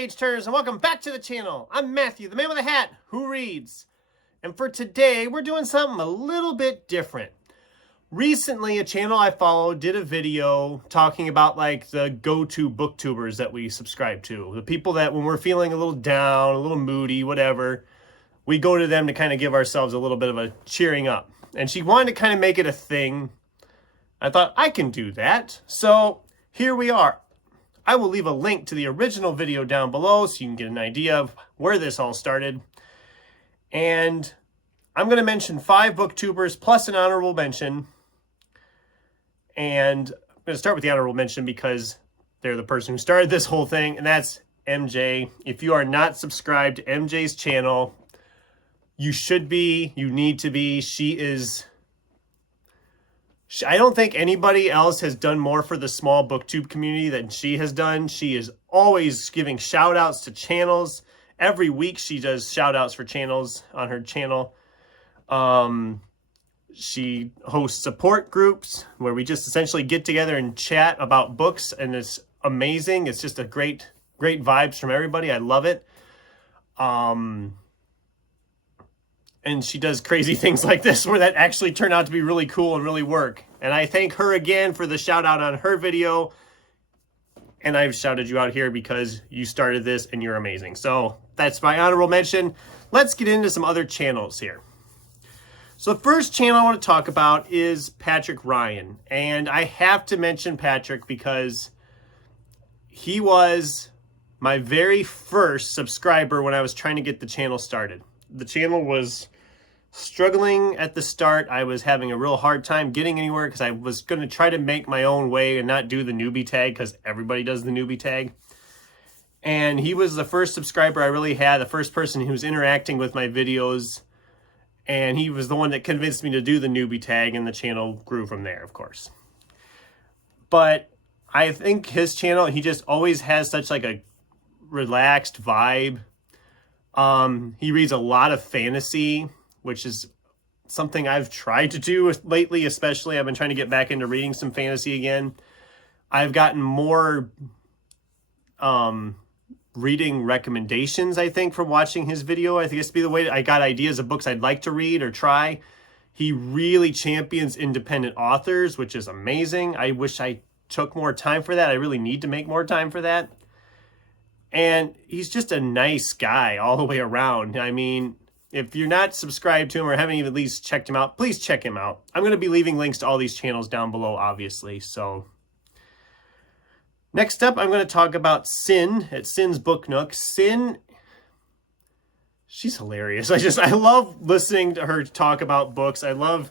page turners, and welcome back to the channel. I'm Matthew, the man with a hat who reads. And for today, we're doing something a little bit different. Recently, a channel I follow did a video talking about like the go-to booktubers that we subscribe to. The people that when we're feeling a little down, a little moody, whatever, we go to them to kind of give ourselves a little bit of a cheering up. And she wanted to kind of make it a thing. I thought, I can do that. So here we are. I will leave a link to the original video down below so you can get an idea of where this all started. And I'm going to mention 5 booktubers plus an honorable mention. And I'm going to start with the honorable mention because they're the person who started this whole thing, and that's MJ. If you are not subscribed to MJ's channel, you should be, you need to be. I don't think anybody else has done more for the small booktube community than she has done. She is always giving shout outs to channels. Every week she does shout outs for channels on her channel. She hosts support groups where we just essentially get together and chat about books, and it's amazing. It's just a great vibes from everybody. I love it. And she does crazy things like this where that actually turn out to be really cool and really work. And I thank her again for the shout out on her video. And I've shouted you out here because you started this and you're amazing. So that's my honorable mention. Let's get into some other channels here. So the first channel I want to talk about is Patrick Ryan. And I have to mention Patrick because he was my very first subscriber when I was trying to get the channel started. The channel was struggling at the start. I was having a real hard time getting anywhere because I was going to try to make my own way and not do the newbie tag because everybody does the newbie tag. And he was the first subscriber I really had, the first person who was interacting with my videos. And he was the one that convinced me to do the newbie tag, and the channel grew from there, of course. But I think his channel, he just always has such like a relaxed vibe. He reads a lot of fantasy, which is something I've tried to do lately, especially. I've been trying to get back into reading some fantasy again. I've gotten more reading recommendations, I think, from watching his video. I think it's be the way I got ideas of books I'd like to read or try. He really champions independent authors, which is amazing. I wish I took more time for that. I really need to make more time for that. And he's just a nice guy all the way around. I mean, if you're not subscribed to him or haven't even at least checked him out, please check him out. I'm going to be leaving links to all these channels down below, obviously. So next up, I'm going to talk about Sin at Sin's Book Nook. Sin, she's hilarious. I love listening to her talk about books. I love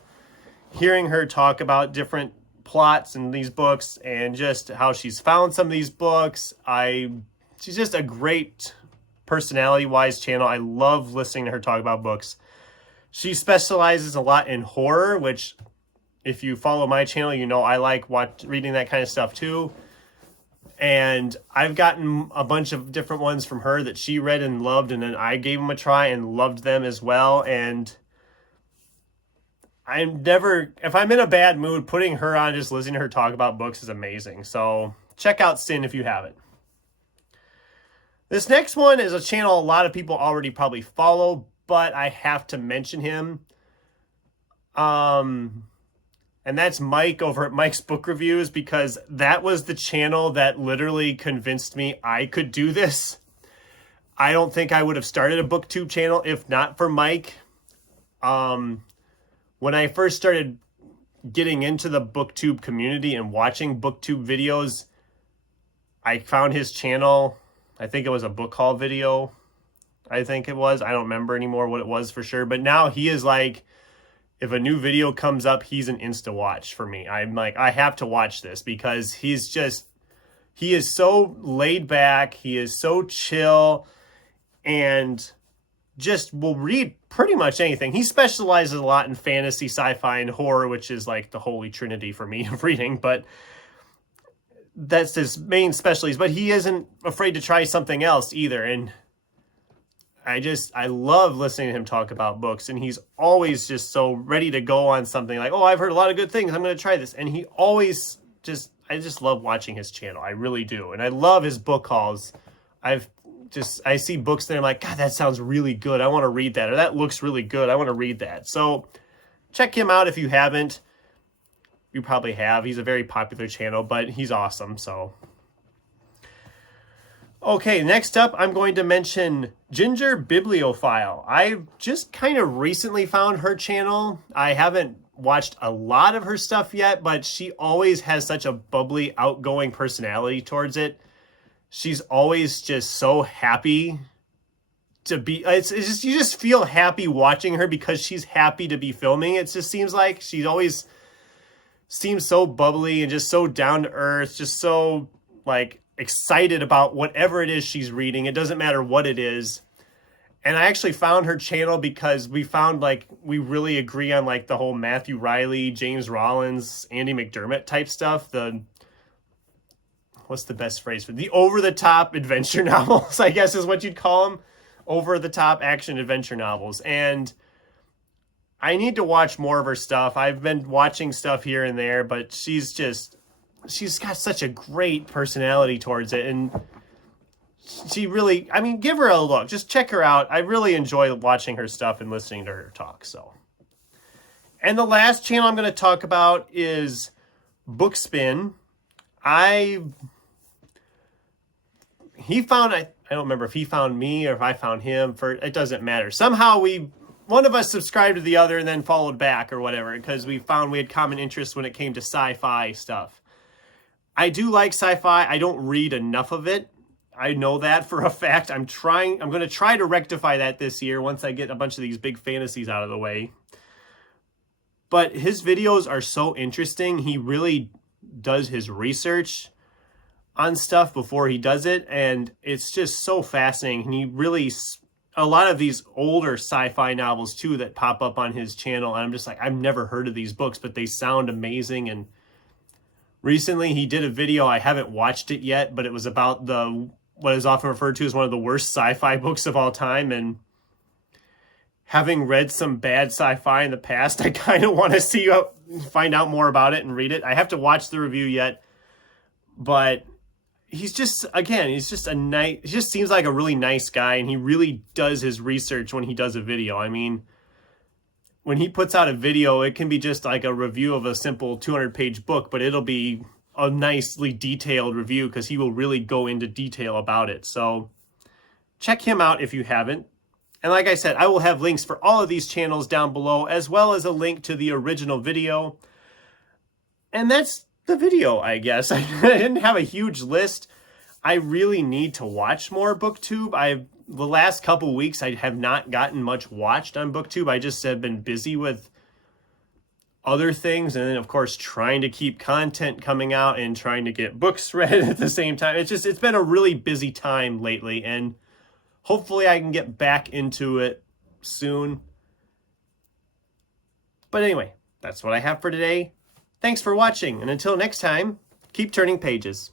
hearing her talk about different plots in these books and just how she's found some of these books. She's just a great personality-wise channel. I love listening to her talk about books. She specializes a lot in horror, which if you follow my channel, you know I like reading that kind of stuff too. And I've gotten a bunch of different ones from her that she read and loved, and then I gave them a try and loved them as well. And if I'm in a bad mood, putting her on, just listening to her talk about books is amazing. So check out Sin if you haven't. This next one is a channel a lot of people already probably follow, but I have to mention him. And that's Mike over at Mike's Book Reviews, because that was the channel that literally convinced me I could do this. I don't think I would have started a BookTube channel if not for Mike. When I first started getting into the BookTube community and watching BookTube videos, I found his channel. I think it was a book haul video. I think it was. I don't remember anymore what it was for sure. But now he is like, if a new video comes up, he's an insta watch for me. I'm like, I have to watch this because he is so laid back. He is so chill and just will read pretty much anything. He specializes a lot in fantasy, sci-fi, and horror, which is like the holy trinity for me of reading. But that's his main specialties, but he isn't afraid to try something else either. And I love listening to him talk about books, and he's always just so ready to go on something like, oh, I've heard a lot of good things, I'm going to try this. And he always I just love watching his channel. I really do. And I love his book hauls. I've I see books there, I'm like, God, that sounds really good. I want to read that. Or that looks really good. I want to read that. So check him out if you haven't. You probably have. He's a very popular channel, but he's awesome. So, okay, next up, I'm going to mention GingerBibliophile. I just kind of recently found her channel. I haven't watched a lot of her stuff yet, but she always has such a bubbly, outgoing personality towards it. She's always just so happy to be, it's just, you just feel happy watching her because she's happy to be filming. It just seems like she always seems so bubbly and just so down to earth, just so like excited about whatever it is she's reading. It doesn't matter what it is. And I actually found her channel because we found like we really agree on like the whole Matthew Riley, James Rollins, Andy McDermott type stuff. The, what's the best phrase for the over-the-top adventure novels, I guess is what you'd call them. Over-the-top action adventure novels. And I need to watch more of her stuff. I've been watching stuff here and there, but she's got such a great personality towards it. And she really, I mean, give her a look. Just check her out. I really enjoy watching her stuff and listening to her talk. So, and the last channel I'm going to talk about is BookSpin. I don't remember if he found me or if I found him. It doesn't matter. Somehow one of us subscribed to the other and then followed back or whatever, because we found we had common interests when it came to sci-fi stuff. I do like sci-fi. I don't read enough of it. I know that for a fact. I'm going to try to rectify that this year once I get a bunch of these big fantasies out of the way. But his videos are so interesting. He really does his research on stuff before he does it, and it's just so fascinating. And he really, a lot of these older sci-fi novels too that pop up on his channel, and I'm just like, I've never heard of these books, but they sound amazing. And recently he did a video, I haven't watched it yet, but it was about what is often referred to as one of the worst sci-fi books of all time. And having read some bad sci-fi in the past, I kind of want to find out more about it and read it. I have to watch the review yet, but he's just, again, he just seems like a really nice guy, and he really does his research when he does a video. I mean, when he puts out a video, it can be just like a review of a simple 200-page book, but it'll be a nicely detailed review because he will really go into detail about it. So check him out if you haven't. And like I said, I will have links for all of these channels down below, as well as a link to the original video. And that's the video, I guess. I didn't have a huge list. I really need to watch more BookTube. The last couple weeks, I have not gotten much watched on BookTube. I just have been busy with other things, and then of course trying to keep content coming out and trying to get books read at the same time. It's been a really busy time lately, and hopefully I can get back into it soon. But anyway, that's what I have for today. Thanks for watching, and until next time, keep turning pages.